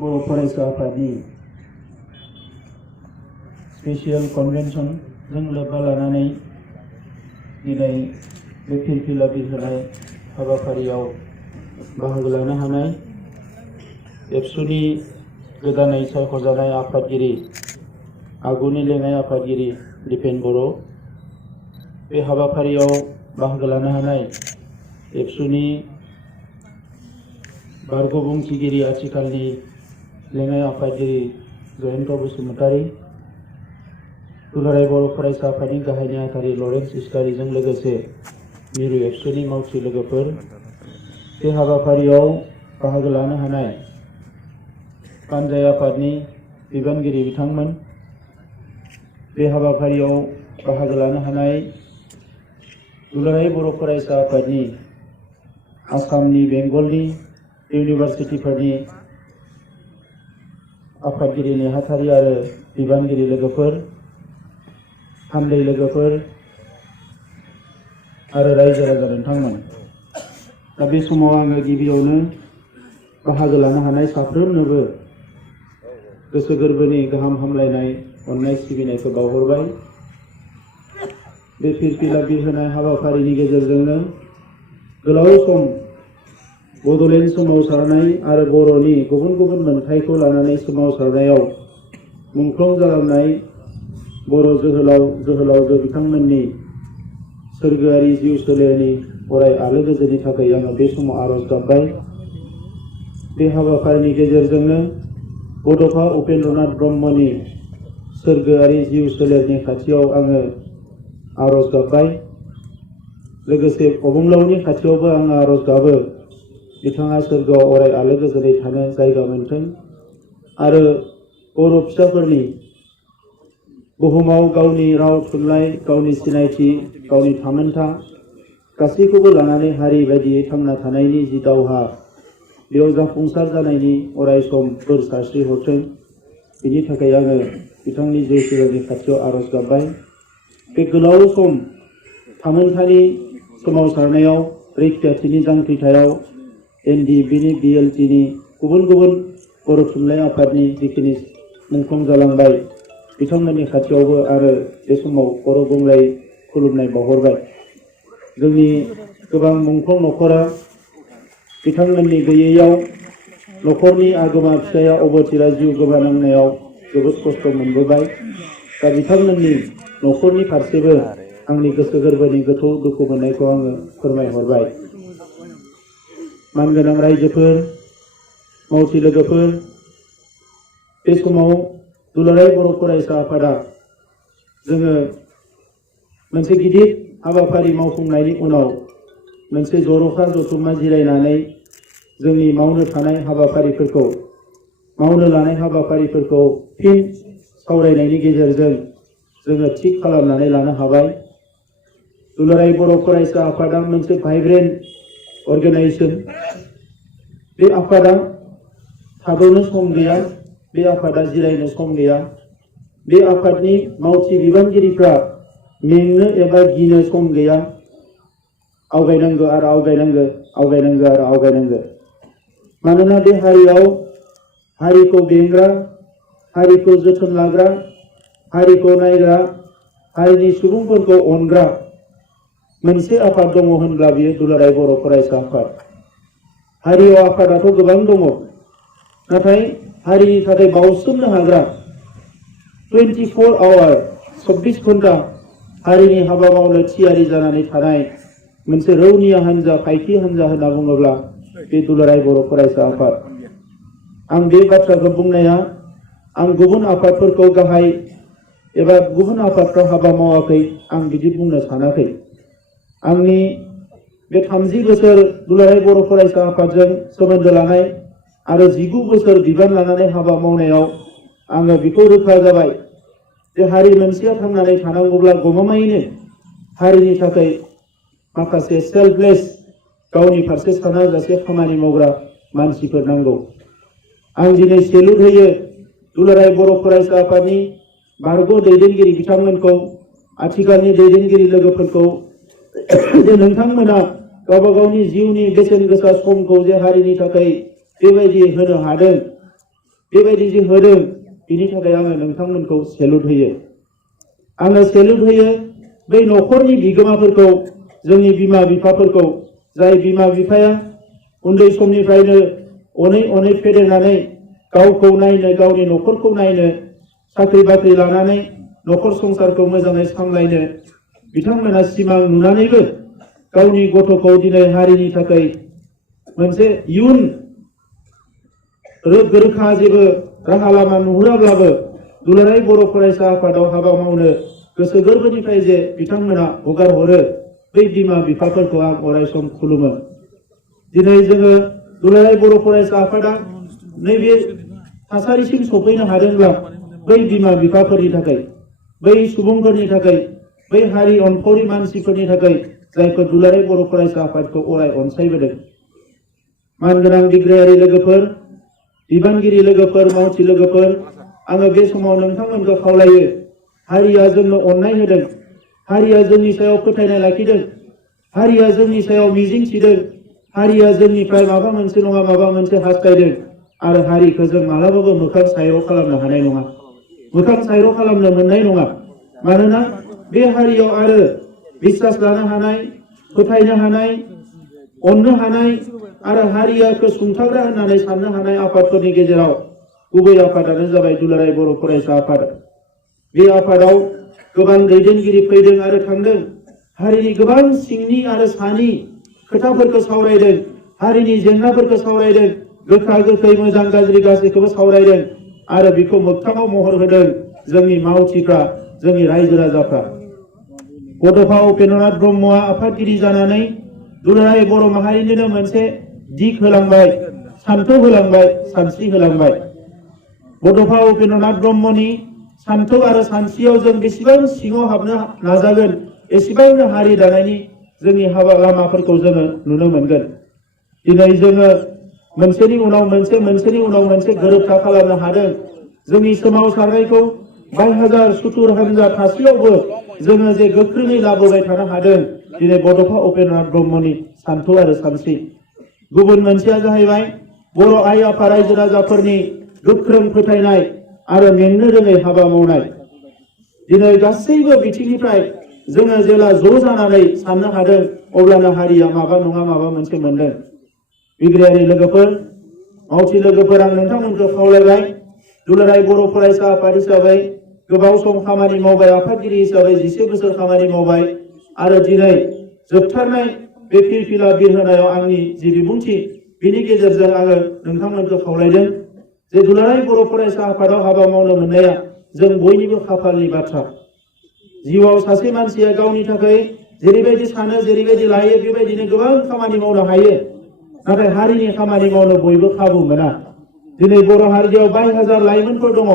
बर' फरायसा आफादनि स्पेसियेल कनभेनसनजों लोब्बा लानानै दिनै बे फिरफिला बिरहोनाय हाबाफारियाव बाहागो लानो हानाय एबसुनि गोदानै सायख'जानाय आफादगिरि आगुनि लेङाइ आफादगिरि दिपेन बर' बे हाबाफारियाव बाहागो लानो हानाय एबसुनि बारग' बुंथिगिरि आथिखालनि लेङाइ आफादगिरि जयन्त बसुमतारी, दुलाराय बर' फरायसा आफादनि गाहाय नेहाथारि लरेन्स इसलारिजों लोगोसे मिरु एबसुनि मावथि लोगोफोर, बे हाबाफारियाव बाहागो लानो हानाय पानजाय आफादनि बिबानगिरि बिथांमोन, बे हाबाफारियाव बाहागो लानो हानाय दुलाराय बर' फरायसा आफादनि आसामनि बेंगलनि इउनिभार्सिटिफोरनि आफादगिरि नेहाथारि आरो बिबानगिरि लोगोफोर, हामलै लोगोफोर आरो रायजो राजा नोंथांमोन। दा बे समाव आङो गिबियावनो बाहागो लानो हानाय साफ्रोमनोबो गोसो गोरबोनि गाहाम हामलायनाय अननाय सिबिनायखौ बावहरबाय। बे फिरफिला बिरहोनाय हाबाफारिनि गेजेरजोंनो गोलाव सम बड'लेण्ड सोमावसारनाय आरो बर'नि गुबुन गुबुन मोनथायखौ लानानै सोमावसारनायाव मुंख्लं जालांनाय बर' जोहोलाव जोहोलावजो बिथांमोननि सोरगोआरि जिउ सोलेरनि अराय आलो गोजोननि थाखाय आङो बे समाव आर'ज गाबबाय। बे हाबाफारिनि गेजेरजोंनो बड'फा उपेन्द्रनाथ ब्रह्मनि सोरगोआरि जिउ सोलेरनि खाथियाव आङो आर'ज गाबबाय। लोगोसे अबंलावनि खाथियावबो आङो आर'ज गाबो बिथाङा सोरगोआव अराय आलो गोजोनै थानो जायगा मोनथों आरो बर' फिसाफोरनि बुहुमाव गावनि राव थुनलाइ, गावनि सिनायथि, गावनि थामोनथा गासैखौबो लानानै हारि बायदियै थांना थानायनि जि दावहा बेयाव जाफुंसार जानायनि अराय सम बोर सारस्रि हरथों, बिनि थाखाय आङो बिथांनि जिउ सोलेरनि खाथियाव आर'ज गाबबाय। बे गोलाव सम थामोनथानि सोमावसारनायाव रैखाथिनि जांख्रिथायाव NDBनि BLTनि गुबुन गुबुन बर' थुनलाइ आफादनि जिखिनि मुंख्लं जालांबाय बिथांमोननि खाथियावबो आरो बे समाव खर' गंग्लाय खुलुमनाय बावहरबाय। जोंनि गोबां मुंख्लं न'खरा बिथांमोननि गैयैयाव न'खरनि आगोमा फिसाया अबथिरा जिउ गोमानांनायाव जोबोद खस्थ' मोनबोबाय। दा बिथांमोननि न'खरनि फारसेबो आंनि गोसो गोरबोनि गोथौ दुखु मोननायखौ आङो फोरमायहरबाय। मानगोनां रायजोफोर, मावथि लोगोफोर, बे समाव दुलाराय बर' फरायसा आफादा जोङो मोनसे गिदिर हाबाफारि मावफुंनायनि उनाव मोनसे जर'खा जथुम्मा जिरायनानै जोंनि मावनो लानाय हाबाफारिफोरखौ फिन सावरायनायनि गेजेरजों जोङो थिग खालामनानै लानो हाबाय। दुलाराय बर' फरायसा आफादा मोनसे भाइब्रेन्ट अर्गेनाइजेसन। बे आफादा थाद'नो सम गैया, बे आफादा जिरायनो सम गैया। बे आफादनि मावथि बिबानगिरिफ्रा मेंनो एबा गिनो सम गैया। आवगायनांगौ आरो आवगायनांगौ, आवगायनांगौ आरो आवगायनांगौ। मानोना बे हारियाव हारिखौ बेंग्रा, हारिखौ जोथोन लाग्रा, हारिखौ नायग्रा, हारिनि सुबुंफोरखौ अनग्रा मोनसे आफाद दङ होनब्ला बियो दुलाराय बर' फरायसा आफाद। हारियाव आफादाथ' गोबां दङ, नाथाय हारिनि थाखाय बावसोमनो हाग्रा 24 आवार 24 घन्टा हारिनि हाबा मावनो थियारि जानानै थानाय मोनसे रौनिया हान्जा, फायखि हान्जा होनना बुङोब्ला बे दुलाराय बर' फरायसा आफाद। आं बे बाथ्राखौ बुंनाया आं गुबुन आफादफोरखौ गाहाय एबा गुबुन आफादफ्रा हाबा मावाखै आं बिदि बुंनो सानाखै। आंनि बे 30 बोसोर दुलाराय बर' फरायसा आफादजों सोमोन्दो लानाय आरो 19 बोसोर बिबान लानानै हाबा मावनायाव आङो बेखौ रोखा जाबाय जे हारि मोनसेया थांनानै थानांगौब्ला गमामायैनो हारिनि थाखाय माखासे सेल्फलेस, गावनि फारसे सानाजासे खामानि मावग्रा मानसिफोर नांगौ। आं दिनै सेलुट होयो दुलाराय बर' फरायसा आफादनि बारग' दैदेनगिरि बिथांमोनखौ, आथिखालनि दैदेनगिरि लोगोफोरखौ जे नोंथांमोना गावबा गावनि जिउनि बेसेन गोसा समखौ जे हारिनि थाखाय बेबायदि होनो हादों। बेबायदि जे होदों बिनि थाखाय आङो नोंथांमोनखौ सेलुट होयो। आङो सेलुट होयो बै न'खरनि बिगोमाफोरखौ, जोंनि बिमा बिफाफोरखौ, जाय बिमा बिफाया उन्दै समनिफ्रायनो अनै अनै फेदेरनानै गावखौ नायनो, गावनि न'खरखौ नायनो, साख्रि बाख्रि लानानै न'खर संसारखौ मोजाङै सामलायनो बिथांमोना सिमां नुनानैबो गावनि गथ'खौ दिनै हारिनि थाखाय मोनसे इयुन रोखा जेबो राहा लामा नुहुराब्लाबो दुलाराय बर' फरायसा आफादाव हाबा मावनो गोसो गोरबोनिफ्राय जे बिथांमोना हगार हरो, बै बिमा बिफाफोरखौ आं अरायसम खुलुमो। दिनै जोङो दुलाराय बर' फरायसा आफादा नैबे थासारिसिम सफैनो हादोंब्ला बै बिमा बिफाफोरनि थाखाय, बै सुबुंफोरनि थाखाय, बै हारि अनफावरि मानसिफोरनि थाखाय जायफोर दुलाराय बर' फरायसा आफादखौ अराय अनसायबोदों। मानगोनां बिग्रायारि लोगोफोर, बिबानगिरि लोगोफोर, मावथि लोगोफोर, आङो बे समाव नोंथांमोनखौ खावलायो, हारिया जोंनो अननाय होदों, हारिया जोंनि सायाव फोथायनाय लाखिदों, हारिया जोंनि सायाव मिजिं थिदों, हारिया जोंनिफ्राय माबा मोनसे नङा माबा मोनसे हास्थायदों आरो हारिखौ जों मालाबाबो मोखां सायर' खालामनो हानाय नङा, मोखां सायर' खालामनो मोननाय नङा। मानोना बे हारियाव आरो बिश्वास लानो हानाय, फोथायनो हानाय, अननो हानाय आरो हारियाखौ सुंथाग्रा होननानै साननो हानाय आफादफोरनि गेजेराव गुबै आफादानो जाबाय दुलाराय बर' फरायसा आफाद। बे आफादाव गोबां दैदेनगिरि फैदों आरो थांदों, हारिनि गोबां सिंनि आरो सानि खोथाफोरखौ सावरायदों, हारिनि जेंनाफोरखौ सावरायदों, गोखा गोखै मोजां गाज्रि गासैखौबो सावरायदों आरो बेखौ मोगथाङाव महर होदों जोंनि मावथिफ्रा, जोंनि रायजो राजाफ्रा। बड'फा उपेन्द्रनाथ ब्रह्मआ आफादगिरि जानानै दुलाराय बर' माहारिनिनो मोनसे दिग होलांबाय, सान्थौ होलांबाय, सानस्रि होलांबाय। बड'फा उपेन्द्रनाथ ब्रह्मनि सान्थौ आरो सानस्रियाव जों बेसेबां सिङाव हाबनो नाजागोन, एसेबांनो हारि दानायनि जोंनि हाबा लामाफोरखौ जोङो नुनो मोनगोन। दिनै जोङो मोनसेनि उनाव मोनसे, मोनसेनि उनाव मोनसे गोरोबथा खालामनो हादों। जोंनि सोमावसारनायखौ 22,000 सुथुर हानजा थासेयावबो जोङो जे गोख्रोङै लाबोबाय थानो हादों दिनै बड'फा उपेन्द्रनाथ ब्रह्मनि सान्थौ आरो सानस्रि। गुबुन मोनसेया जाहैबाय बर' आइ आफा रायजो राजाफोरनि गोख्रों फोथायनाय आरो मेंनो रोङै हाबा मावनाय। दिनै गासैबो बिथिंनिफ्राय जोङो जेब्ला ज' जानानै साननो हादों अब्लानो हारिया माबा नङा माबा मोनसे मोनदों। बिग्रायारि लोगोफोर, मावथि लोगोफोर, आं नोंथांमोनखौ खावलायबाय, दुलाराय बर' फरायसा आफाद हिसाबै गोबाव सम खामानि मावबाय, आफादगिरि हिसाबै 11 बोसोर खामानि मावबाय आरो दिनै जोबथारनाय बे फिरफिला बिरहोनायाव आंनि जि बिबुंथि बिनि गेजेरजों आङो नोंथांमोनखौ खावलायदों जे दुलाराय बर' फरायसा आफादाव हाबा मावनो मोननाया जों बयनिबो खाफालनि बाथ्रा। जिउआव सासे मानसिया गावनि थाखाय जेरैबायदि सानो, जेरैबायदि लायो, बेबायदिनो गोबां खामानि मावनो हायो, नाथाय हारिनि खामानि मावनो बयबो खाबु मोना। दिनै बर' हारियाव 22,000 लाइमोनफोर दङ,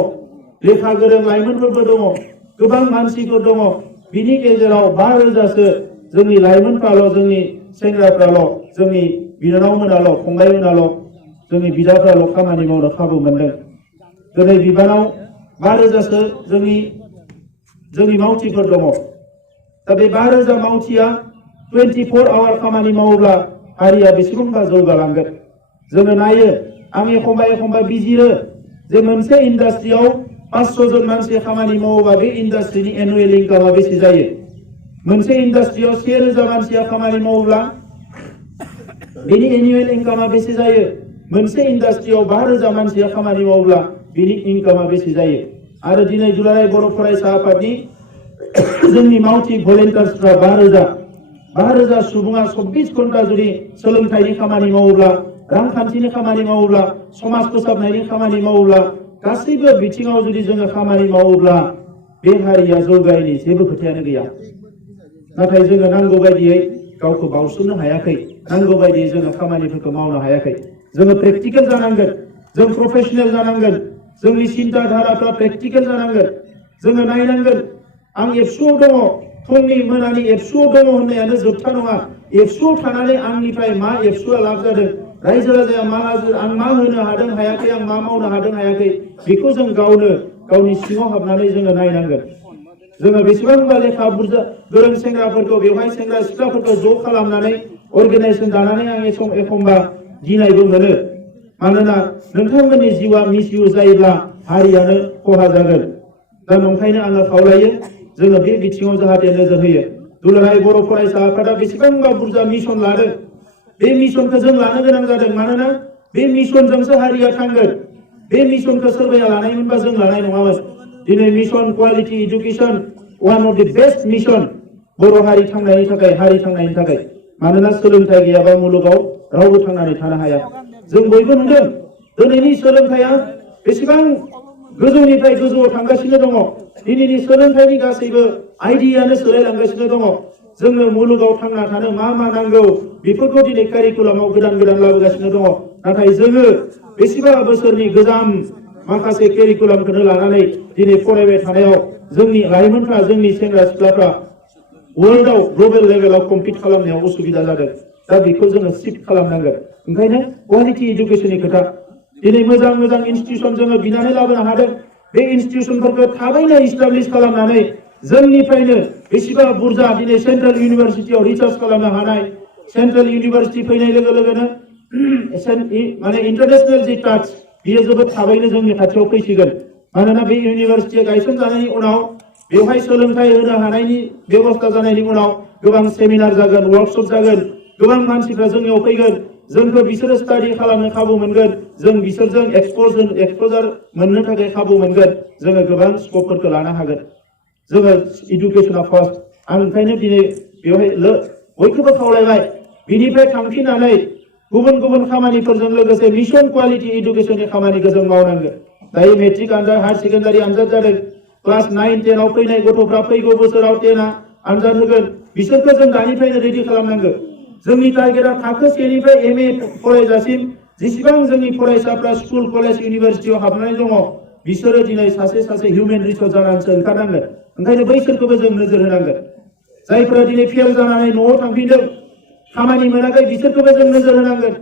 लेखा गोरों लाइमोनफोरबो दङ, गोबां मानसिफोर दङ, बिनि गेजेराव 5,000सो जोंनि लाइमोनफ्राल', जोंनि सेंग्राफ्राल', जोंनि बिनानावमोनाल', फंबायमोनाल', जोंनि बिदाफ्राल' खामानि मावनो खाबु मोनदों। दिनै बिबानाव 5,000सो जोंनि मावथिफोर दङ। दा बे 5,000 मावथिया 24 आवार खामानि मावोब्ला हारिया बेसेबांबा जौगालांगोन। जोङो नायो, आं एखम्बा बिजिरो जे मोनसे इन्डास्ट्रियाव 500 जन मानसि खामानि मावोबा बे इन्डास्ट्रिनि एनुवेल इनकामा बेसे जायो? मोनसे इन्डास्ट्रियाव 1,000 मानसिया खामानि मावोब्ला बेनि एनुवेल इनकामा बेसे जायो? मोनसे इन्डास्ट्रियाव 5,000 मानसिया खामानि मावोब्ला बेनि इनकामा बेसे जायो? आरो दिनै दुलाराय बर' फरायसा आफादनि जोंनि मावथि भलेन्टियार्सफ्रा 5,000 सुबुङा 24 घन्टा जुदि सोलोंथाइनि खामानि मावोब्ला, रांखान्थिनि खामानि मावोब्ला, समाज फोसाबनायनि खामानि मावोब्ला, गासैबो बिथिङाव जुदि जोङो खामानि मावोब्ला बे हारिया जौगायैनि जेबो खोथायानो गैया। नाथाय जोङो नांगौ बायदियै गावखौ बावसोमनो हायाखै, नांगौ बायदियै जोङो खामानिफोरखौ मावनो हायाखै। जोङो प्रेक्टिकेल जानांगोन, जों प्रफेसनेल जानांगोन, जोंनि सिन्था धाराफ्रा प्रेक्टिकेल जानांगोन। जोङो नायनांगोन, आं एबसुआव दङ, फुंनि मोनानि एबसुआव दङ होननायानो जोबथा नङा। एबसुआव थानानै आंनिफ्राय मा एबसुआ लाब जादों, रायजो राजाया मा आं मा होनो हादों हायाखै, आं मा मावनो हादों हायाखै, बेखौ जों गावनो गावनि सिङाव हाबनानै जोङो नायनांगोन। जोङो बेसेबांबा लेखा बुरजा गोरों सेंग्राफोरखौ बेवहाय सेंग्रा सिख्लाफोरखौ ज' खालामनानै अर्गेनाइजेसन दानानै आं एखम्बा गिनायबो मोनो। मानोना नोंथांमोननि जिउआ मिसइउज जायोब्ला हारियानो खहा जागोन। दा नंखायनो आङो खावलायो जोङो बे बिथिङाव जाहाथे नोजोर होयो। दुलाराय बर' फरायसा आफादा बेसेबांबा बुरजा मिशन लादों। बे मिशनखौ जों लानो गोनां जादों मानोना बे मिशनजोंसो हारिया थांगोन। बे मिशनखौ सोरबाया लानायमोनबा जों लानाय नङामोन। दिनै mission quality education one of द बेस्ट मिशन बर' हारि थांनायनि थाखाय, हारि थांनायनि थाखाय। मानोना सोलोंथाइ गैयाबा मुलुगाव रावबो थांनानै थानो हाया। जों बयबो नुदों दिनैनि सोलोंथाइया बेसेबां गोजौनिफ्राय गोजौआव थांगासिनो दङ। दिनैनि सोलोंथाइनि गासैबो आइडियानो सोलायलांगासिनो दङ। जोंनो मुलुगाव थांना थानो मा मा नांगौ बेफोरखौ दिनै कारिकुलामाव गोदान गोदान लाबोगासिनो दङ। नाथाय जोङो बेसेबा बोसोरनि गोजाम माखासे कारिकुलामखौनो लानानै दिनै फरायबाय थानायाव जोंनि लाइमोनफ्रा, जोंनि सेंग्रा सिख्लाफ्रा वर्ल्डआव ग्लबेल लेभेलाव कम्पिट खालामनायाव उसुबिदा जादों। दा बेखौ जोङो शिफ्ट खालामनांगोन। ओंखायनो क्वालिटी एडुकेशननि खोथा। दिनै मोजां मोजां इनस्टिट्यूशन जोङो बिनानै लाबोनो हादों। बे इनस्टिट्यूशनफोरखौ थाबैनो इस्टाब्लिश खालामनानै जोंनिफ्रायनो बेसेबा बुरजा दिनै सेन्ट्रेल इउनिभारसिटियाव रिसार्च खालामनो हानाय, सेन्ट्रेल इउनिभारसिटि फैनाय लोगो लोगोनो माने इन्टारनेशनेल जि टाच बियो जोबोद थाबैनो जोंनि खाथियाव फैसिगोन। मानोना बे इउनिभारसिटिया गायसनजानायनि उनाव बेवहाय सोलोंथाइ होनो हानायनि बेबस्था जानायनि उनाव गोबां सेमिनार जागोन, वर्कशप जागोन, गोबां मानसिफ्रा जोंनियाव फैगोन। जोंखौ बिसोरो स्टाडि खालामनो खाबु मोनगोन। जों बिसोरजों एक्सप'जार मोननो थाखाय खाबु मोनगोन। जोङो गोबां स्कपफोरखौ लानो हागोन। जोङो इडुकेसना फार्स्ट। आं ओंखायनो दिनै बेवहाय बयखौबो खावलायबाय बिनिफ्राय थांफिननानै गुबुन गुबुन खामानिफोरजों लोगोसे मिशन क्वालिटी एडुकेशननि खामानिखौ जों मावनांगोन। दायो मेट्रिक आनजाद, हायार सेकेन्डारि आनजाद जादों। क्लास 9, 10 आव फैनाय गथ'फ्रा फैगौ बोसोराव 10 आनजाद होगोन। बिसोरखौ जों दानिफ्रायनो रेडि खालामनांगौ। जोंनि टारगेटआ थाखो 1 निफ्राय MA फरायजासिम जेसेबां जोंनि फरायसाफ्रा स्कुल, कलेज, इउनिभारसिटियाव हाबनानै दङ बिसोरो दिनै सासे सासे हिउमेन रिसोर्स जानानैसो ओंखारनांगोन। ओंखायनो बैसोरखौबो जों नोजोर होनांगोन। जायफोरा दिनै फेल जानानै न'आव थांफिनदों, खामानि मोनाखै, बिसोरखौबो जों नोजोर होनांगोन।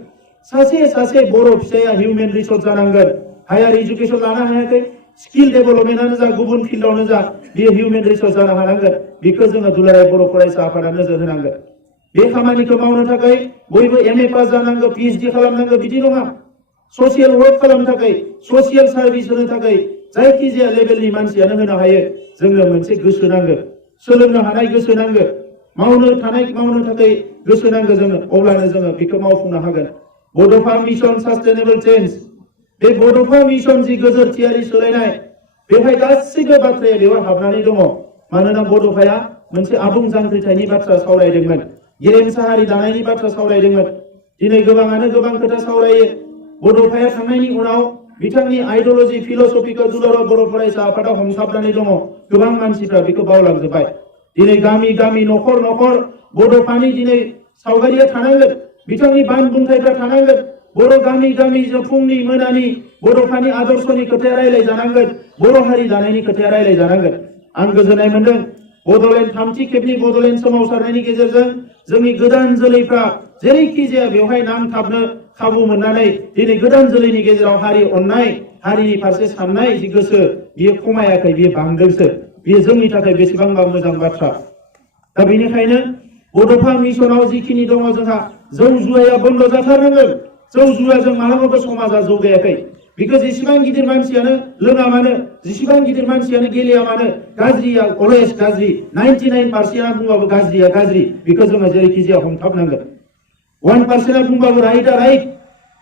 सासे सासे बर' फिसाया हिउमेन रिसोर्स जानांगोन। हायार इडुकेसन लानो हायाखै, स्किल डेभेलपमेन्टआनो जा, गुबुन फिल्डआवनो जा, बियो हिउमेन रिसोर्स जानो हानांगोन। बेखौ जोङो दुलाराय बर' फरायसा आफादा नोजोर होनांगोन। बे खामानिखौ मावनो थाखाय बयबो MA पास जानांगौ, PhD खालामनांगौ बिदि नङा। ससियेल वर्क खालामनो थाखाय, ससियेल सार्भिस होनो थाखाय जायखिजाया लेभेलनि मानसियानो होनो हायो। जोंनो मोनसे गोसो नांगौ, सोलोंनो हानाय गोसो नांगौ, मावनो थाखाय गोसो नांगौ जोङो। अब्लानो जोङो बेखौ मावफुंनो हागोन। बड'फा मिशन सास्टेनेबल चेन्ज, बे बड'फा मिशन जि गोजोरथियारि सोलायनाय, बेवहाय गासैबो बाथ्राया बेवहाय हाबनानै दङ। मानोना बड'फाया मोनसे आबुं जांख्रिथायनि बाथ्रा सावरायदोंमोन, गेरेमसा हारि दानायनि बाथ्रा सावरायदोंमोन। दिनै गोबाङानो गोबां खोथा सावरायो। बड'फाया थांनायनि उनाव बिथांनि आइडियोल'जि, फिल'सफिखौ दुलाराय बर' फरायसा आफादा हमथाबनानै दङ। गोबां मानसिफ्रा बेखौ बावलांजोब्बाय। दिनै गामि गामि, न'खर न'खर बड'फानि दिनै सावगारिया थानांगोन, बिथांनि बानबुंथायफ्रा थानांगोन। बर' गामि गामि फुंनि मोनानि बड'फानि आदर्शनि खोथाया रायज्लायजानांगोन, बर' हारि दानायनि खोथाया रायज्लायजानांगोन। आं गोजोननाय मोनदों बड'लेण्ड थामथि खेबनि बड'लेण्ड सोमावसारनायनि गेजेरजों जोंनि गोदान जोलैफ्रा जेरैखि जाया बेवहाय नांथाबनो खाबु मोननानै दिनै गोदान जोलैनि गेजेराव हारि अननाय, हारिनि फारसे साननाय जि गोसो बियो खमायाखै, बियो बांदोंसो। बियो जोंनि थाखाय बेसेबांबा मोजां बाथ्रा। दा बेनिखायनो बड'फा मिशनाव जिखिनि दङ जोंहा, जौ जुवाया बन्द जाथारनांगोन। जौ जुवाजों मालाबाबो समाजा जौगायाखै। बेखौ जेसेबां गिदिर मानसियानो लोङा मानो, जेसेबां गिदिर मानसियानो गेलेया मानो, गाज्रिया अलवेज गाज्रि। 99% बुंबाबो गाज्रिया गाज्रि। बेखौ जोङो जेरैखि जाया हमथाबनांगोन। 1% बुंबाबो राइटआ राइट।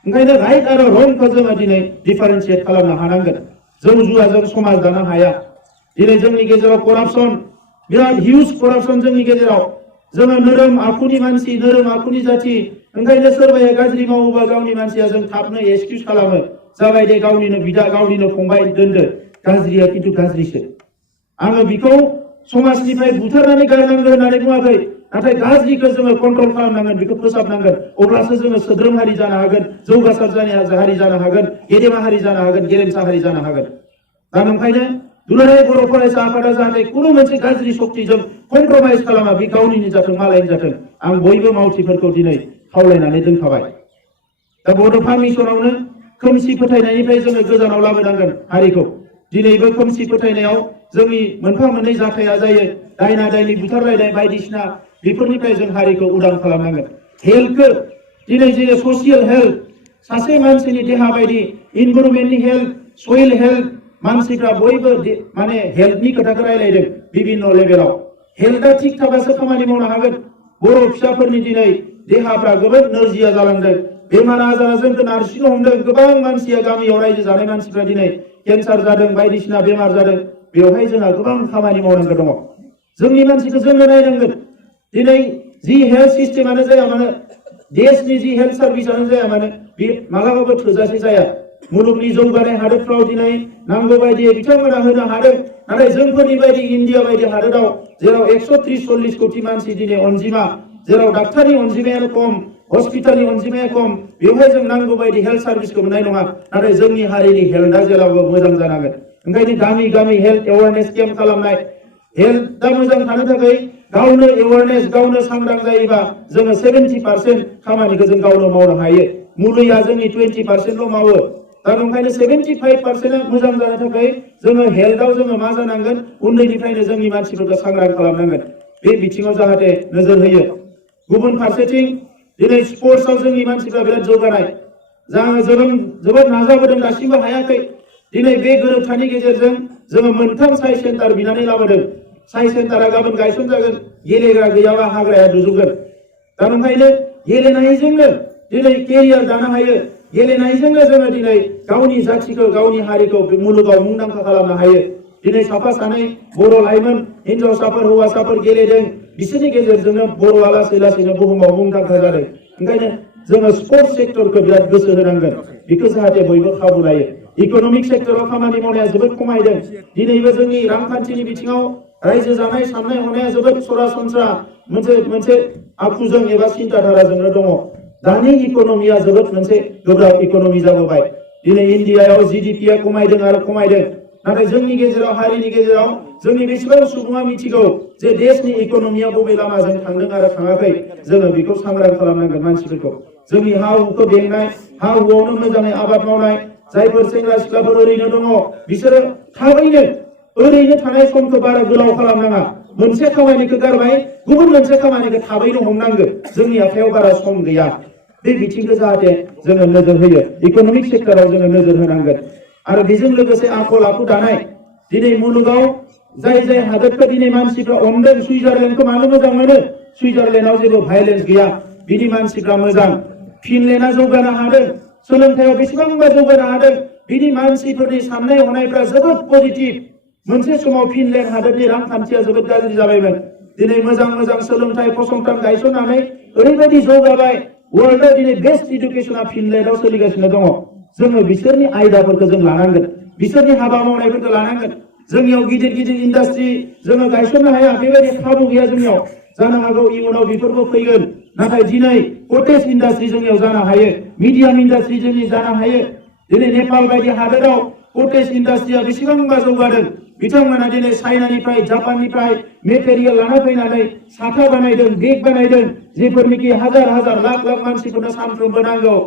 ओंखायनो राइट आरो रंखौ जोङो दिनै डिफारेन्सियेट खालामनो हानांगोन। जौ जुवाजों समाज दानो हाया। दिनै जोंनि गेजेराव करापसन, बिराद हिउज करापसन जोंनि गेजेराव। जोङो नोरोम आखुनि मानसि, नोरोम आखुनि जाथि। ओंखायनो सोरबाया गाज्रि मावोबा गावनि मानसिया जों थाबनो एक्सकिउज खालामो। जाबाय दे, गावनिनो बिदा, गावनिनो फंबाय, दोनदो। गाज्रिया खिन्थु गाज्रिसो। आङो बेखौ समाजनिफ्राय बुथारनानै गारनांगौ होननानै बुङाखै, नाथाय गाज्रिखौ जोङो कन्ट्रल खालामनांगोन, बेखौ फोसाबनांगोन। अब्लासो जोङो सोद्रोम हारि जानो हागोन, जौगासार हारि जानो हागोन, गेदेमा हारि जानो हागोन, गेरेमसा हारि जानो हागोन। दा ओंखायनो दुलाराय बर' फरायसा आफादा जाहाथे खुनु मोनसे गाज्रि शक्तिजों कमप्रमाइज खालामा। बे गावनिनो जाथों, मालायनि जाथों। आं बयबो मावथिफोरखौ दिनै खावलायनानै दोनखाबाय। दा बड'फा मिशनावनो खोमसि फोथायनायनिफ्राय जोङो गोजानाव लाबोनांगोन हारिखौ। दिनैबो खोमसि फोथायनायाव जोंनि मोनफा मोननै जाथाया जायो, दायना दायनि बुथारलायनाय बायदिसिना, बेफोरनिफ्राय जों हारिखौ उदां खालामनांगोन। हेल्थखौ दिनै जोङो ससियेल हेल्थ, सासे मानसिनि देहा बायदि इनभाइरनमेन्टनि हेल्थ सयल हेल्थ मानसिफ्रा बयबो माने हेल्थनि खोथाखौ रायलायदों विभिन्न लेभेलाव हेल्थआ थिग थाबासो खामानि मावनो हागोन बर' फिसाफोरनि दिनै देहाफ्रा गोबां नोरजिया जालांदों बेमार आजारा जोंखौ नारसिनो हमदों गोबां मानसिया गामियाव रायजो जानाय मानसिफ्रा दिनै केन्सार जादों बायदिसिना बेमार जादों बेवहाय जोंहा गोबां खामानि मावनांगौ दङ जोंनि मानसिखौ जोंनो नायनांगोन दिनै जि हेल्थ सिस्टेमानो जाया मानो देशनि जि हेल्थ सार्भिसानो जाया मानो बे मालाबाबो थोजासे जाया मुलुगनि जौगानाय हादोरफ्राव दिनै नांगौ बायदियै बिथांमोना होनो हादों नाथाय जोंफोरनि बायदि इन्डिया बायदि हादोराव जेराव 130-140 कोटि मानसि दिनै अनजिमा जेराव डाक्टारनि अनजिमायानो खम हस्पिटालनि अनजिमाया खम बेवहाय जों नांगौ बायदि हेल्थ सार्भिसखौ मोननाय नङा नाथाय जोंनि हारिनि हेल्थआ जेरावबो मोजां जानांगोन ओंखायनो गामि गामि हेल्थ एवारनेस केम्प खालामनाय हेल्थआ मोजां थानो थाखाय गावनो एवारनेस गावनो सांग्रां जायोबा जोङो 70% खामानिखौ जों गावनो मावनो हायो मुलिया जोंनि 20%ल' मावो दा ओंखायनो 75%आ मोजां जानो थाखाय जोङो हेल्थआव जोङो मा जानांगोन उन्दैनिफ्रायनो जोंनि मानसिफोरखौ सांग्रां खालामनांगोन बे बिथिङाव जाहाथे नोजोर होयो गुबुन फारसेथिं दिनै स्पर्ट्सआव जोंनि मानसिफ्रा बिराद जौगानाय जोबोद नाजाबोदों दासिमबो हायाखै दिनै बे गोरोबथानि गेजेरजों जोङो मोनथाम साइ सेन्टार बिनानै लाबोदों साइ सेन्टारा गाबोन गायसनजागोन गेलेग्रा गैयाबा हाग्राया दुजुगोन दा ओंखायनो गेलेनायजोंनो दिनै केरियार दानो हायो गेलेनायजोंनो जोङो दिनै गावनि जाथिखौ गावनि हारिखौ मुलुगाव मुंदांखा खालामनो हायो दिनै साफा सानै बर' लाइमोन हिनजावसाफोर हौवासाफोर गेलेदों बिसोरनि गेजेरजोंनो बर'आ लासै लासैनो बुहुमाव मुंदांखा जादों ओंखायनो जोङो स्पर्ट्स सेक्टरखौ बिराद गोसो होनांगोन बेखौ जाहाथे बयबो खाबु लायो इक'नमिक सेक्टराव खामानि मावनाया जोबोद खमायदों दिनैबो जोंनि रांखान्थिनि बिथिङाव रायजो जानाय साननाय हनाया जोबोद सरासनस्रा मोनसे आखुजों एबा सिन्ताधाराजोंनो दङ दानि इक'नमिया जोबोद मोनसे गोब्राब इक'नमि जाबोबाय दिनै इन्डियायाव जिडिपिआ खमायदों आरो खमायदों नाथाय जोंनि गेजेराव हारिनि गेजेराव जोंनि बेसेबां सुबुङा मिथिगौ जे देशनि इक'नमिया बबे लामाजों थांदों आरो थाङाखै जोङो बेखौ सांग्रां खालामनांगोन मानसिफोरखौ जोंनि हा हुखौ बेंनाय हा हुआवनो मोजाङै आबाद मावनाय जायफोर सेंग्रा सिख्लाफोर ओरैनो दङ बिसोरो थाबैनो ओरैनो थानाय समखौ बारा गोलाव खालामनाङा मोनसे खामानिखौ गारबाय गुबुन मोनसे खामानिखौ थाबैनो हमनांगोन जोंनि आखायाव बारा सम गैया बे बिथिंखौ जाहाथे जोङो नोजोर होयो इक'नमिक सेक्टराव जोङो नोजोर होनांगोन आरो बेजों लोगोसे आखल आखु दानाय दिनै मुलुगाव जाय हादोरखौ दिनै मानसिफ्रा अनदों सुइजारलेण्डखौ मानो मोजां मोनो सुइजारलेण्डआव जेबो भाइलेन्स गैया बिनि मानसिफ्रा मोजां फिनलेण्डआ जौगानो हादों सोलोंथायाव बेसेबांबा जौगानो हादों बिनि मानसिफोरनि साननाय हनायफ्रा जोबोद पजिटिभ मोनसे समाव फिनलेण्ड हादोरनि रांखान्थिया जोबोद गाज्रि जाबायमोन दिनै मोजां सोलोंथाइ फसंथान गायसननानै ओरैबायदि जौगाबाय वर्ल्डआव दिनै बेस्ट इडुकेसना फिनलेण्डआव सोलिगासिनो दङ जोङो बिसोरनि आयदाफोरखौ जों लानांगोन बिसोरनि हाबा मावनायफोरखौ लानांगोन जोंनियाव गिदिर इन्डास्ट्रि जोङो गायसननो हाया बेबायदि खाबु गैया जोंनियाव जानो हागौ इयुनाव बेफोरबो फैगोन नाथाय दिनै कटेज इन्डास्ट्रि जोंनियाव जानो हायो मिडियाम इन्डास्ट्रि जोंनि जानो हायो दिनै नेपाल बायदि हादोराव कटेज इन्डास्ट्रिया बेसेबांबा जौगादों बिथांमोना दिनै चाइनानिफ्राय जापाननिफ्राय मेटेरियेल लाना फैनानै साथा बानायदों बेग बानायदों जेफोरनिखि हाजार लाख मानसिफोरनो सानफ्रोमबो नांगौ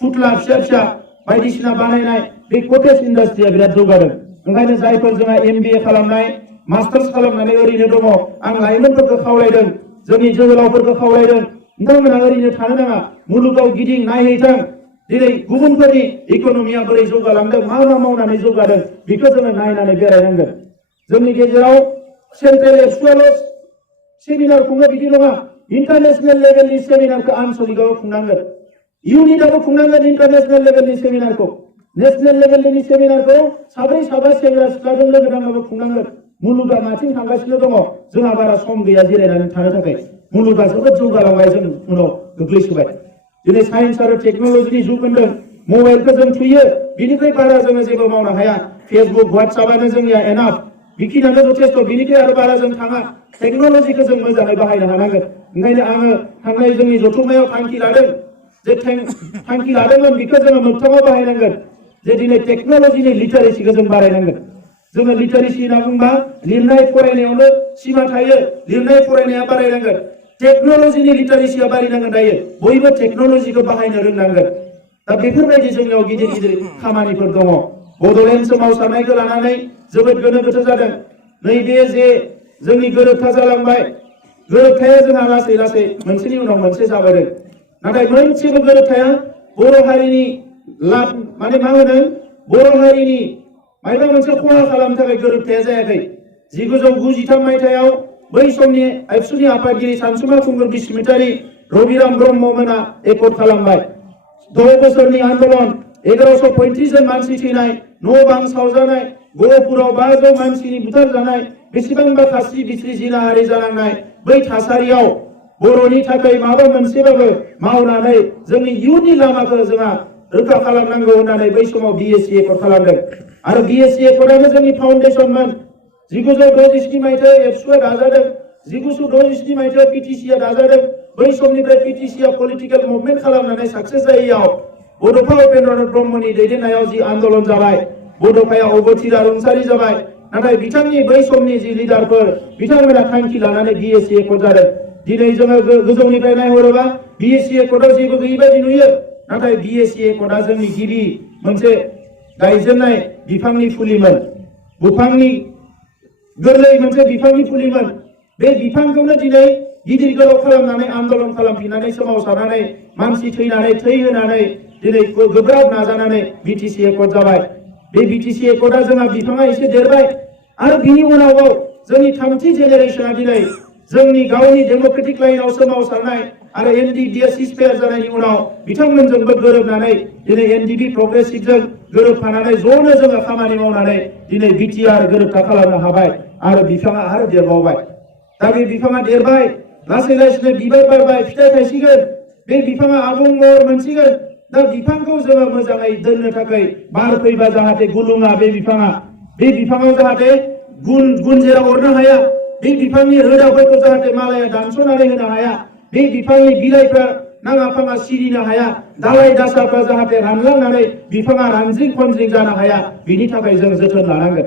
फुथला फिसा बायदिसिना बानायनाय बे कटेज इन्डास्ट्रिया बिराद जौगादों ओंखायनो जायफोर जोंहा MBA खालामनाय मास्टार्स खालामनानै ओरैनो दङ आं लाइमोनफोरखौ खावलायदों जोंनि जोहोलावफोरखौ खावलायदों नोंथांमोना ओरैनो थानो नाङा मुलुगाव गिदिं नायहैथां दिनै गुबुनफोरनि इक'नमिया बोरै जौगालांदों मा मावनानै जौगादों बेखौ जोङो नायनानै बेरायनांगोन जोंनि गेजेराव सेन्ट्रेल एबसुआल' सेमिनार खुङो बिदि नङा इन्टारनेशनेल लेभेलनि सेमिनारखौ आनसलिकआव खुंनांगोन इउनिटआवबो खुंनांगोन इन्टारनेशनेल लेभेलनि सेमिनारखौ नेशनेल लेभेलनि सेमिनारखौ साब्रै साबा सेंग्रा सिख्लाजों लोगो नांनाबो खुंनांगोन मुलुगा माथिं थांगासिनो दङ जोंहा बारा सम गैया जिरायनानै थानो थाखाय मुलुगा जोबोद जौगालांबाय जों उनाव गोग्लैसोबाय दिनै साइन्स आरो टेक्न'लजिनि जुग होनदों मबाइलखौ जों थुयो बिनिफ्राय बारा जोङो जेबो मावनो हाया फेसबुक WhatsAppआनो जोंनिया एनाफ बिखिनियानो जथेस्थ बिनिफ्राय आरो बारा जों थाङा टेक्न'लजिखौ जों मोजाङै बाहायनो हानांगोन ओंखायनो आङो थांनाय जोंनि जथुम्मायाव थांखि लादों जे थांखि लादोंमोन बेखौ जोङो मोगथाङाव बाहायनांगोन जे दिनै टेक्न'लजिनि लिटारेसिखौ जों बारायनांगोन जोङो लिटारेसि होनना बुंबा लिरनाय फरायनायावनो सिमा थायो लिरनाय फरायनाया बारायनांगोन टेक्न'लजिनि लिटारेसिया बारायनांगोन दायो बयबो टेक्न'लजिखौ बाहायनो रोंनांगोन दा बेफोरबायदि जोंनियाव गिदिर खामानिफोर दङ बड'लेण्ड सोमावसारनायखौ लानानै जोबोद गोनो गोथो जादों नैबे जे जोंनि गोरोबथा जालांबाय गोरोबथाया जोंहा लासै मोनसेनि उनाव मोनसे जाबोदों नाथाय मोनसेबो गोरोबथाया बर' हारिनि लाब माने मा होनो बर' हारिनि मायबा मोनसे खहा खालामनो थाखाय गोरोबथाया जायाखै 1993 मायथाइयाव बै समनि एबसुनि आफादगिरि सानसुमा खुंगुर बसुमतारी रबिराम ब्रह्ममोना एकर्ड खालामबाय 6 बोसोरनि आन्दोलन 1135 जन मानसि थैनाय न' बां सावजानाय गहपुराव 500 मानसिनि बुथारजानाय बेसेबांबा खास्रि बिस्रि जिनाहारि जानांनाय बै थासारियाव बर'नि थाखाय माबा मोनसेबाबो मावनानै जोंनि इयुननि लामाखौ जोंहा रोखा खालामनांगौ होननानै बै समाव बिएसि एकर्ड खालामदों आरो बिएसि एकर्डआनो जोंनि फाउन्डेसनमोन 1967 मायथाइयाव एबसुआ दाजादों 1967 मायथाइयाव पिटिसिआ दाजादों बै समनिफ्राय पिटिसिआ पलिटिकेल मुभमेन्ट खालामनानै साक्सेस जायैयाव बड'फा उपेन्द्रनाथ ब्रह्मनि दैदेननायाव जि आन्दोलन जाबाय बड'फाया अबथिरा रुंसारि जाबाय नाथाय बिथांनि बै समनि जि लिडारफोर बिथांमोना थांखि लानानै बिएसि एकर्ड जादों दिनै जोङो गोजौनिफ्राय नायहरोबा बिएसि एकर्डआव जेबो गैयै बायदि नुयो नाथाय बिएसि एकर्डआ जोंनि गिबि मोनसे गायजेननाय बिफांनि फुलिमोन बिफांनि गोरलै मोनसे बिफांनि फुलिमोन बे बिफांखौनो दिनै गिदिर गोलाव खालामनानै आन्दोलन खालामफिननानै सोमावसारनानै मानसि थैनानै थै होनानै दिनै गोब्राब नाजानानै बिटिसि एकर्ड जाबाय बे बिटिसि एकर्डआ जोंहा बिफाङा एसे देरबाय आरो बिनि उनाव जोंनि थामथि जेनेरेशना दिनै जोंनि गावनि डेमोक्रेटिक लाइनाव सोमावसारनाय आरो एनडिडिए सिजफायार जानायनि उनाव बिथांमोनजोंबो गोरोबनानै दिनै एनडिपि प्रग्रेसिभजों गोरोबफानानै ज'नो जोङो खामानि मावनानै दिनै बिटिआर गोरोबथा खालामनो हाबाय आरो बिफाङा आरो देरबावबाय दा बे बिफाङा देरबाय लासै लासैनो बिबार बारबाय फिथाइ थायसिगोन बे बिफाङा आबुं महर मोनसिगोन दा बिफांखौ जोङो मोजाङै दोननो थाखाय बार फैबा जाहाथे गुलुङा बे बिफाङाव जाहाथे गुन जेराव हरनो हाया बे बिफांनि रोदाफोरखौ जाहाथे मालाया दानस'नानै होनो हाया बे बिफांनि बिलाइफ्रा नाङा फाङा सिरिनो हाया दालाय दासाफ्रा जाहाथे रानलांनानै बिफाङा रानज्रिं खनज्रिं जानो हाया बिनि थाखाय जों जोथोन लानांगोन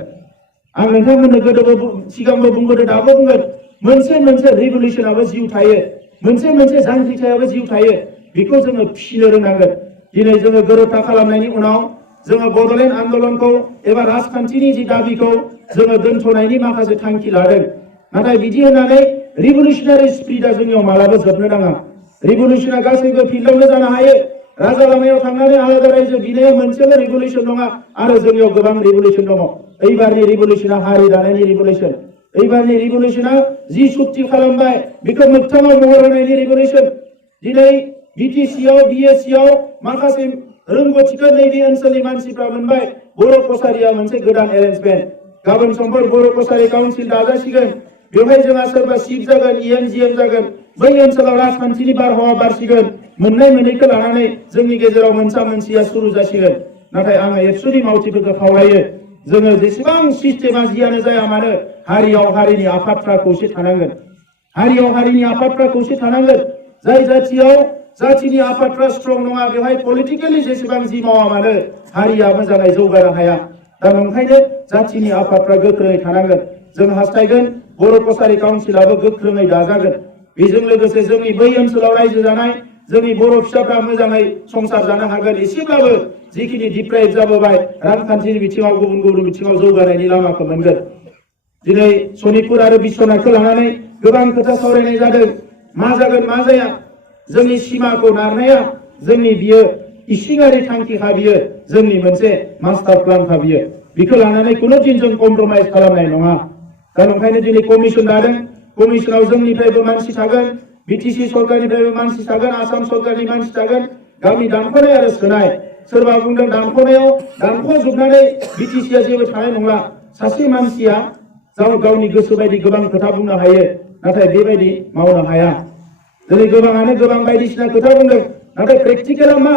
आं नोंथांमोननो गोदोबो सिगांबो बुंबोदों दाबो बुंगोन मोनसे रिभलिउसनाबो जिउ थायो मोनसे जांख्रिथायाबो जिउ थायो बेखौ जोङो फिसिनो रोंनांगोन दिनै जोङो गोरोबथा खालामनायनि उनाव जोङो बड'लेण्ड आन्दोलनखौ एबा राजखान्थिनि जि दाबिखौ जोङो दोनथ'नायनि माखासे थांखि लादों नाथाय बिदि होननानै रिभलिउसनारि स्पिरिटआ जोंनियाव मालाबा जोबनो नाङा रिभलिउसना गासैबो फिल्डआवनो जानो हायो राजा लामायाव थांनानै आलादा रायजो बिनाया मोनसेल' रिभलिउसन नङा आरो जोंनियाव गोबां रिभलिउसन दङ एबारनि रिभलिउसना हारि दानायनि रिभलिउसन एबारनि रिभलिउसना जि सुक्ति खालामबाय बेखौ मोगथाङाव महर होनायनि रिभलिउसन दिनै बिटिसिआव बिएससिआव माखासे रोंगौथिखौ नैबे ओनसोलनि मानसिफ्रा मोनबाय बर' कसारिया मोनसे गोदान एरेन्जमेन्ट गाबोन समफोर बर' कसारि काउन्सिल दाजासिगोन बेवहाय जोंहा सोरबा चिफ जागोन इएनजिएम जागोन बै ओनसोलाव राजखान्थिनि बारहावा बारसिगोन मोननाय मोननैखौ लानानै जोंनि गेजेराव मोनसेया सुरु जासिगोन नाथाय आङो एबसुनि मावथिफोरखौ खावलायो जोङो जेसेबां सिस्टेमा जियानो जाया मानो हारियाव हारिनि आफादफ्रा खौसे थानांगोन हारियाव हारिनि आफादफ्रा खौसे थानांगोन जाय जाथिनि आफादफ्रा स्ट्रं नङा बेवहाय पलिटिकेलि जेसेबां जि मावा मानो हारिया मोजाङै जौगानो हाया दा ओंखायनो जाथिनि आफादफ्रा गोख्रोङै थानांगोन जों हास्थायगोन बर' कसारि काउन्सिलाबो गोख्रोङै दाजागोन बेजों लोगोसे जोंनि बै ओनसोलाव रायजो जानाय जोंनि बर' फिसाफ्रा मोजाङै संसार जानो हागोन एसेब्लाबो जिखिनि डिप्राइभ जाबोबाय रांखान्थिनि बिथिङाव गुबुन बिथिङाव जौगानायनि लामाखौ मोनगोन दिनै सनितपुर आरो बिश्वनाथखौ लानानै गोबां खोथा सावरायनाय जादों मा जागोन मा जाया जोंनि सिमाखौ नारनाया जोंनि बियो इसिङारि थांखिखा बियो जोंनि मोनसे मास्टार प्लानखा बियो बेखौ लानानै कुनु दिन जों कमप्रमाइज खालामनाय नङा दा ओंखायनो दिनै कमिसन दादों कमिसनाव जोंनिफ्रायबो मानसि थागोन बिटिसि सरकारनिफ्रायबो मानसि थागोन आसाम सरकारनि मानसि थागोन गामि दानख'नाय आरो सोनाय सोरबा बुंदों दानख'नायाव दानख'जोबनानै बिटिसिआ जेबो थानाय नंला सासे मानसिया गावनि गोसो बायदि गोबां खोथा बुंनो हायो नाथाय बेबायदि मावनो हाया दिनै गोबाङानो गोबां बायदिसिना खोथा बुंदों नाथाय प्रेक्टिकेला मा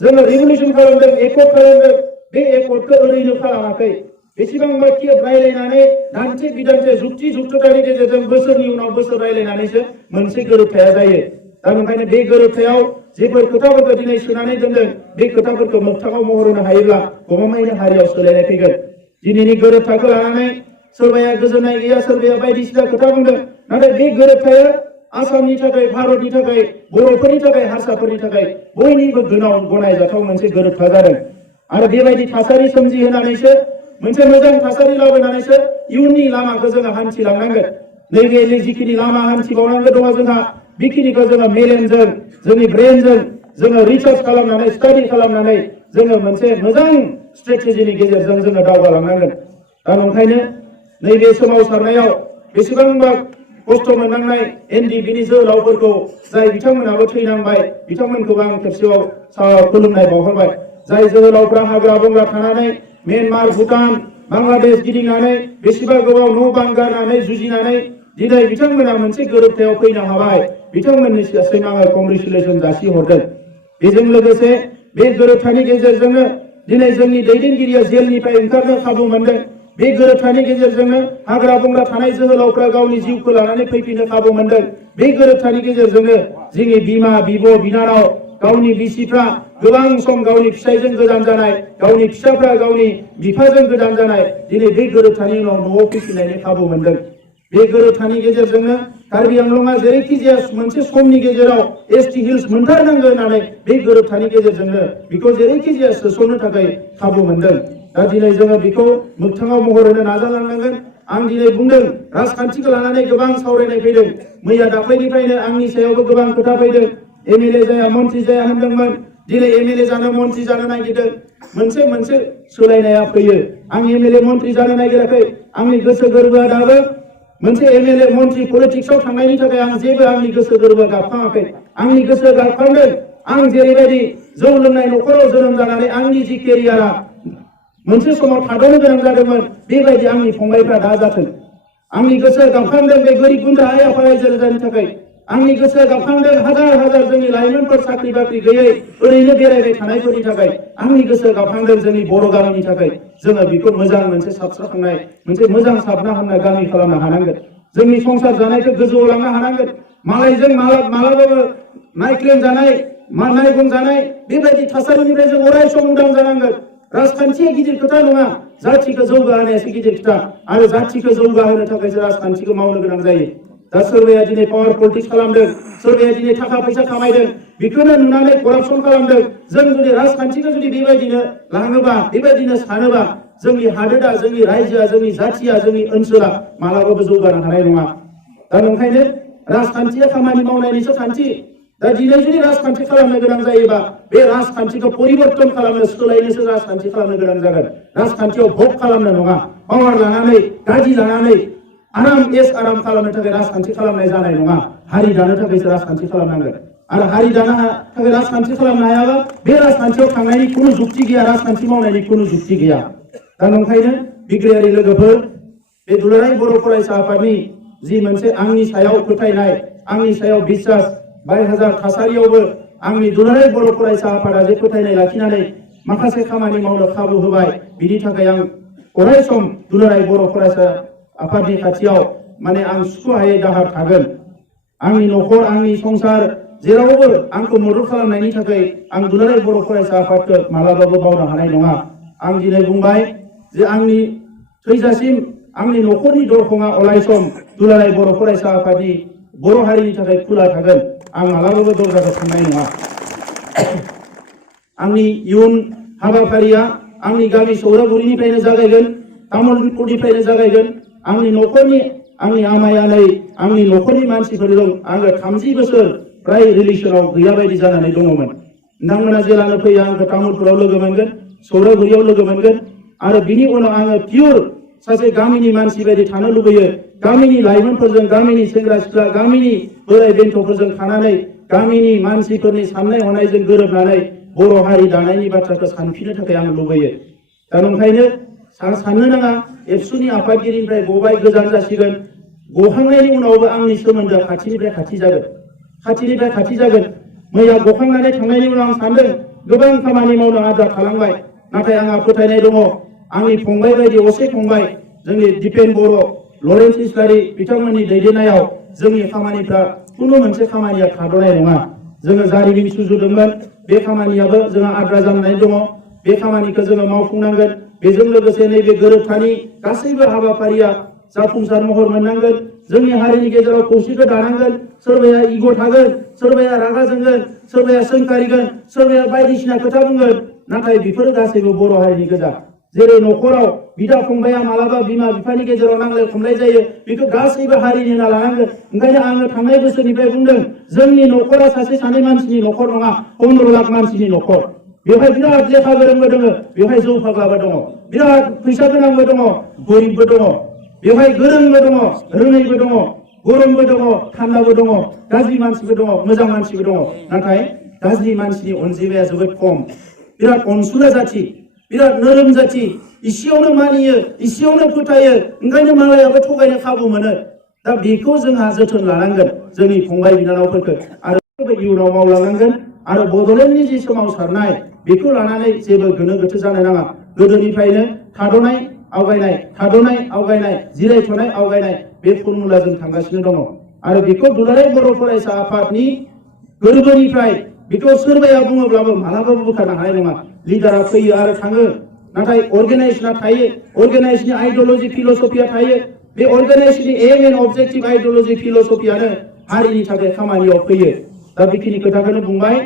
जोङो रिभलिउसन खालामदों एकर्ड खालामदों बे एकर्डखौ ओरैनो खालामाखै बेसेबांबा खेब रायलायनानै दान्थे बिदान्थे जुक्ति जुक्ततानि गेजेरजों बोसोरनि उनाव बोसोर रायलायनानैसो मोनसे गोरोबथाया जायो दा ओंखायनो बे गोरोबथायाव जेफोर खोथाफोरखौ दिनै सोनानै दोनदों बे खोथाफोरखौ मोगथाङाव महर होनो हायोब्ला गमामायैनो हारियाव सोलायनाय फैगोन दिनैनि गोरोबथाखौ लानानै सोरबाया गोजोननाय गैया सोरबाया बायदिसिना खोथा बुंदों नाथाय बे गोरोबथाया आसामनि थाखाय भारतनि थाखाय बर'फोरनि थाखाय हारसाफोरनि थाखाय बयनिबो गनायजाथाव मोनसे गोरोबथा जादों आरो बेबायदि थासारि सोमजिहोनानैसो मोनसे मोजां थासारि लाबोनानैसो इयुननि लामाखौ जोङो हान्थिलांनांगोन नैबे जिखिनि लामा हान्थिबावनांगौ दङ जोंहा बेखिनिखौ जोङो मेलेमजों जोंनि ब्रेनजों जोङो रिसार्च खालामनानै स्टाडि खालामनानै जोङो मोनसे मोजां स्ट्रेटेजिनि गेजेरजों जोङो दावगालांनांगोन। दा ओंखायनो नैबे सोमावसारनायाव बेसेबांबा खस्थ' मोननांनाय एनडिएफबि जोहोलावफोरखौ जाय बिथांमोनाबो थैनांबाय बिथांमोनखौ आं खेबसेयाव खुलुमनाय बावहरबाय। जाय जोहोलावफ्रा हाग्रा बंग्रा थानानै म्यानमार भुटान बांलादेश गिदिंनानै बेसेबा गोबाव न' बां गारनानै जुजिनानै दिनै बिथांमोना मोनसे गोरोबथायाव फैनो हाबाय। बिथांमोननिसिम आङो कंग्रेचुलेसन जासिहरदों। बेजों लोगोसे बे गोरोबथानि गेजेरजोंनो दिनै जोंनि दैदेनगिरिया जेलनिफ्राय ओंखारनो खाबु मोनदों। बे गोरोबथानि गेजेरजोंनो हाग्रा बंग्रा थानाय जोहोलावफ्रा गावनि जिउखौ लानानै फैफिननो खाबु मोनदों। बे गोरोबथानि गेजेरजोंनो जोंनि बिमा बिब' बिनानाव गावनि बिसिफ्रा गोबां सम गावनि फिसायजों गोजान जानाय, गावनि फिसाफ्रा गावनि बिफाजों गोजान जानाय दिनै बे गोरोबथानि उनाव न'आव फैफिननायनि खाबु मोनदों। बे गोरोबथानि गेजेरजोंनो कार्बि आंलंआ जेरैखि जाया मोनसे समनि गेजेराव एसटि हिल्स मोनथारनांगौ होननानै बे गोरोबथानि गेजेरजोंनो बेखौ जेरैखि जाया सोसननो थाखाय खाबु मोनदों। दा दिनै जोङो बेखौ मोगथाङाव महर होनो नाजालांनांगोन। आं दिनै बुंदों राजखान्थिखौ लानानै गोबां सावरायनाय फैदों। मैया दाख्लैनिफ्रायनो आंनि सायावबो गोबां खोथा फैदों। एमएलए जाया मन्त्रि जाया होनदोंमोन, दिनै एमएलए जानो मन्त्रि जानो नागिरदों। मोनसे सोलायनाया फैयो। आं एमएलए मन्त्रि जानो नागिराखै। आंनि गोसो गोरबोआ दाबो मोनसे एमएलए मन्त्रि पलिटिक्सआव थांनायनि थाखाय आं जेबो आंनि गोसो गोरबोआ गाबखाङाखै। आंनि गोसोआ गाबखांदों। आं जेरैबायदि जौ लोंनाय न'खराव जोनोम जानानै आंनि जि केरियारा मोनसे समाव थाद'नो गोनां जादोंमोन, बेबायदि आंनि फंबायफ्रा दा जाथों। आंनि गोसोआ गाबखांदों बे गोरिब गुन्द्रा आइ आफा रायजो राजानि थाखाय। आंनि गोसोआ गाबखांदों हाजार हाजार जोंनि लाइमोनफोर साख्रि बाख्रि गैयै ओरैनो बेरायबाय थानायफोरनि थाखाय। आंनि गोसोआ गाबखांदों जोंनि बर' गामिनि थाखाय। जोङो बेखौ मोजां मोनसे साबस्राखांनाय मोनसे मोजां साबना हामना गामि खालामनो हानांगोन। जोंनि संसार जानायखौ गोजौआव लांनो हानांगोन। मालायजों मालाबाबो नायख्लेम जानाय नायगं जानाय बेबायदि थासारिनिफ्राय जों अराय सम उदां जानांगोन। राजखान्थिया गिदिर खोथा नङा, जाथिखौ जौगाहोनायासो गिदिर खोथा। आरो जाथिखौ जौगाहोनो थाखायसो राजखान्थिखौ मावनो गोनां जायो। दा सोरबाया दिनै पावार पलिटिक्स खालामदों, सोरबाया दिनै थाखा फैसा खामायदों, बेखौनो नुनानै करापसन खालामदों। जों जुदि राजखान्थिखौ जुदि बेबायदिनो लाङोबा, बेबायदिनो सानोबा जोंनि हादोरा, जोंनि रायजोआ, जोंनि जाथिया, जोंनि ओनसोला मालाबाबो जौगानो हानाय नङा। दा ओंखायनो राजखान्थिया खामानि मावनायनिसो खान्थि। दा दिनै जुदि राजखान्थि खालामनो गोनां जायोबा बे राजखान्थिखौ परिबर्तन खालामनो सोलायनोसो राजखान्थि खालामनो गोनां जागोन। राजखान्थियाव भट खालामनो नङा, पावार लानानै गादि लानानै आराम खालामनो थाखाय राजखान्थि खालामनाय जानाय नङा। हारि दानो थाखायसो राजखान्थि खालामनांगोन। आरो हारि दानो थाखाय राजखान्थि खालामनो हायाबा बे राजखान्थियाव थांनायनि खुनु जुक्ति गैया, राजखान्थि मावनायनि खुनु जुक्ति गैया। दा ओंखायनो बिग्रायारि लोगोफोर, बे दुलाराय बर' फरायसा आफादनि जि मोनसे आंनि सायाव फोथायनाय, आंनि सायाव बिश्वास, बायहाजार थासारियावबो आंनि दुलाराय बर' फरायसा आफादा जे फोथायनाय लाखिनानै माखासे खामानि मावनो खाबु होबाय, बिनि थाखाय आं अराय सम दुलाराय बर' फरायसा आफादनि खाथियाव आं सुख'हायै दाहार थागोन। आंनि न'खर, आंनि संसार जेरावबो आंखौ मदद खालामनायनि थाखाय आं दुलाराय बर' फरायसा आफादखौ मालाबाबो बावनो हानाय नङा। आं दिनै बुंबाय जे आंनि थैजासिम आंनि न'खरनि दरखङा अराय सम दुलाराय बर' फरायसा आफादनि बर' हारिनि थाखाय खुला थागोन। आं मालाबाबो दरजाखौ फांनाय नङा। आंनि इयुन हाबाफारिया आंनि गामि सौरागुरिनिफ्रायनो जागायगोन, तामुलपुरनिफ्रायनो जागायगोन। आंनि न'खरनि, आंनि आमायानै, आंनि न'खरनि मानसिफोरजों आङो 30 बोसोर प्राय रिलेसनाव गैया बायदि जानानै दङमोन। नोंथांमोना जेलानो फैया आंखौ तामुलपुराव लोगो मोनगोन, सौरागुरियाव लोगो मोनगोन। आरो बिनि उनाव आङो पियर सासे गामिनि मानसि बायदि थानो लुबैयो। गामिनि लाइमोनफोरजों, गामिनि सेंग्रा सिख्ला, गामिनि बोराय बेन्थ'फोरजों थानानै गामिनि मानसिफोरनि साननाय हनायजों गोरोबनानै बर' हारि दानायनि बाथ्राखौ सानफिननो थाखाय आं लुबैयो। दा ओंखायनो साननो नाङा एबसुनि आफादगिरिनिफ्राय गबाय गोजान जासिगोन। गखांनायनि उनावबो आंनि सोमोन्दोआ खाथिनिफ्राय खाथि जागोन, खाथिनिफ्राय खाथि जागोन। मैया गखांनानै थांनायनि उनाव आं सानदों गोबां खामानि मावनो आद्रा थालांबाय, नाथाय आंहा फोथायनाय दङ आंनि फंबाय बायदि असे फंबाय जोंनि दिपेन बर', लरेन्स इस्लारि बिथांमोननि दैदेननायाव जोंनि खामानिफ्रा खुनु मोनसे खामानिया थाद'नाय नङा। जोङो जारिमिन सुजुदोंमोन, बे खामानियाबो जोंहा आद्रा जानानै दङ। बे खामानिखौ जोङो मावफुंनांगोन। बेजों लोगोसे नैबे गोरोबथानि गासैबो हाबाफारिया जाफुंसार महर मोननांगोन। जोंनि हारिनि गेजेराव खौसेथि दानांगोन। सोरबाया इग' थागोन, सोरबाया रागा जोंगोन, सोरबाया सोंखारिगोन, सोरबाया बायदिसिना खोथा बुंगोन, नाथाय बेफोरो गासैबो बर' हारिनि गोजा। जेरै न'खराव बिदा फंबाया मालाबा बिमा बिफानि गेजेराव नांलाय खमलाय जायो बेखौ गासैबो हारिनि होना लानांगोन। ओंखायनो आङो थांनाय बोसोरनिफ्राय बुंदों जोंनि न'खरा सासे सानै मानसिनि न'खर नङा 15 लाख मानसिनि न'खर। बेवहाय बिराद लेखा गोरोंबो दङ, बेवहाय जौ फाग्लाबो दङ, बिराद फैसा गोनांबो दङ, गरिबबो दङ, बेवहाय गोरोंबो दङ, रोङैबो दङ, गरमबो दङ, थान्दाबो दङ, गाज्रि मानसिबो दङ, मोजां मानसिबो दङ। नाथाय गाज्रि मानसिनि अनजिमाया जोबोद खम। बिराद अनसुला जाथि, बिराद नोरोम जाथि, इसेयावनो मानियो, इसेयावनो फोथायो, ओंखायनो मालायाबो थगायनो खाबु मोनो। दा बेखौ जोंहा जोथोन लानांगोन जोंनि फंबाय बिनानावफोरखौ आरो इयुनाव मावलांनांगोन। आरो बड'लेण्डनि जि सोमावसारनाय बेखौ लानानै जेबो गोनो गोथो जानो नाङा। गोदोनिफ्रायनो थाद'नाय आवगायनाय, थाद'नाय आवगायनाय, जिरायथ'नाय आवगायनाय बे फर्मुलाजों थांगासिनो दङ। आरो बेखौ दुलाराय बर' फरायसा आफादनि गोरबोनिफ्राय बेखौ सोरबाया बुङोब्लाबो मालाबाबो बोखारनो हानाय नङा। लिडारा फैयो आरो थाङो, नाथाय अर्गेनाइजेसना थायो, अर्गेनाइजेसननि आइडियलजि फिलसफिया थायो। बे अर्गेनाइजेसननि एम एन्ड अबजेक्टिभ आइडियलजि फिलसफियानो हारिनि थाखाय खामानियाव फैयो। दा बेखिनि खोथाखौनो बुंबाय,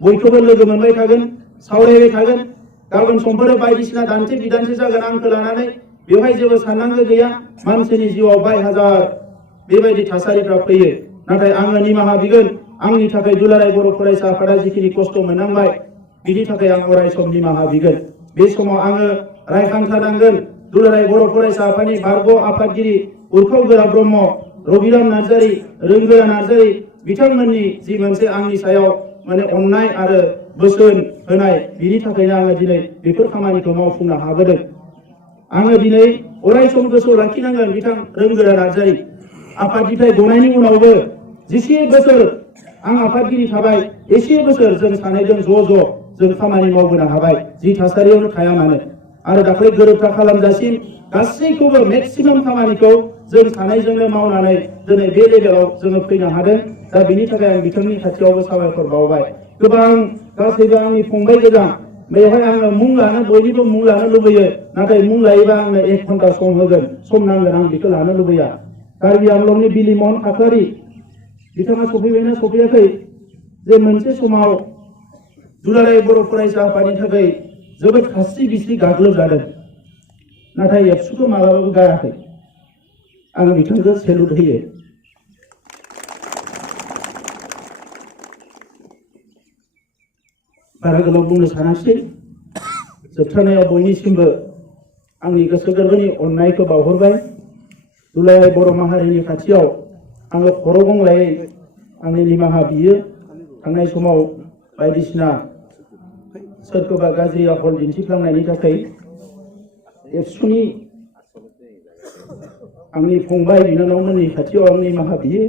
बयखौबो लोगो मोनबाय थागोन, सावरायबाय थागोन। गाबोन समफोर बायदिसिना दान्थे बिदान्थे जागोन आंखौ लानानै, बेवहाय जेबो साननांगौ गैया। मानसिनि जिउआव बाय हाजार बेबायदि थासारिफ्रा फैयो, नाथाय आङो निमाहा बिगोन। आंनि थाखाय दुलाराय बर' फरायसा आफादा जिखिनि खस्थ' मोननांबाय बिनि थाखाय आं अराय सम निमाहा बिगोन। बे समाव आङो रायखांथारनांगोन दुलाराय बर' फरायसा आफादनि बारग' आफादगिरि उरखाव गोरा ब्रह्म, रबिराम नार्जारी, रोंगोरा नार्जारी बिथांमोननि जि मोनसे आंनि सायाव माने अननाय आरो बोसोन होनाय, बिनि थाखायनो आङो दिनै बेफोर खामानिखौ मावफुंनो हाबोदों। आङो दिनै अराय सम गोसोआव लाखिनांगोन बिथां रोंगोरा नार्जारी आफादनिफ्राय गनायनि उनावबो जिसे बोसोर आं आफादगिरि थाबाय, एसे बोसोर जों सानैजों ज' जों खामानि मावबोनो हाबाय जि थासारियावनो थाया मानो। आरो दाख्लै गोरोबथा खालामजासिम गासैखौबो मेक्सिमाम खामानिखौ जों सानैजोंनो मावनानै दिनै बे लेभेलाव जोङो फैनो हादों। दा बेनि थाखाय आं बिथांनि खाथियावबो साबायखर बावबाय। गोबां गासैबो आंनि फंबाय गोजा, बेवहाय आङो मुं लानो बयनिबो मुं लानो लुबैयो, नाथाय मुं लायोबा आंनो 1 घन्टा सम होगोन, सम नांगोन, आं बेखौ लानो लुबैया। कार्बि आंलंनि बिलिमन खाख्लारि बिथाङा सफैबायना सफैयाखै, जे मोनसे समाव दुलाराय बर' फरायसा आफादनि थाखाय जोबोद खास्रि बिस्रि गाग्लोबजादों, नाथाय एबसुखौ मालाबाबो गायाखै। आं बिथांखौ सेलुट होयो। बारा गोलाव बुंनो सानासै, जोबथारनायाव बयनिसिमबो आंनि गोसो गोरबोनि अननायखौ बावहरबाय। दुलाराय बर' माहारिनि खाथियाव आङो खर' गंलायै आंनि निमाहा बियो। थांनाय समाव बायदिसिना सोरखौबा गाज्रि आखल दिन्थिफ्लांनायनि थाखाय एबसुनि आंनि फंबाय बिनानावमोननि खाथियाव आं निमाहा बियो।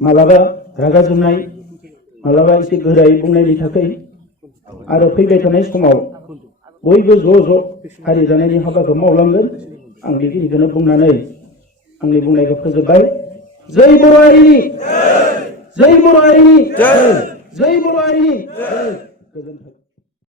मालाबा रागा जोंनाय, मालाबा एसे गोरायै बुंनायनि थाखाय, आरो फैबाय थानाय समाव बयबो ज' हारि जानायनि हाबाखौ मावलांगोन। आं बेखिनिखौनो बुंनानै आंनि बुंनायखौ फोजोबबाय। जय बर' हारिनि जय बर' हारिनि जय बर' हारिनि गोजोन्थों।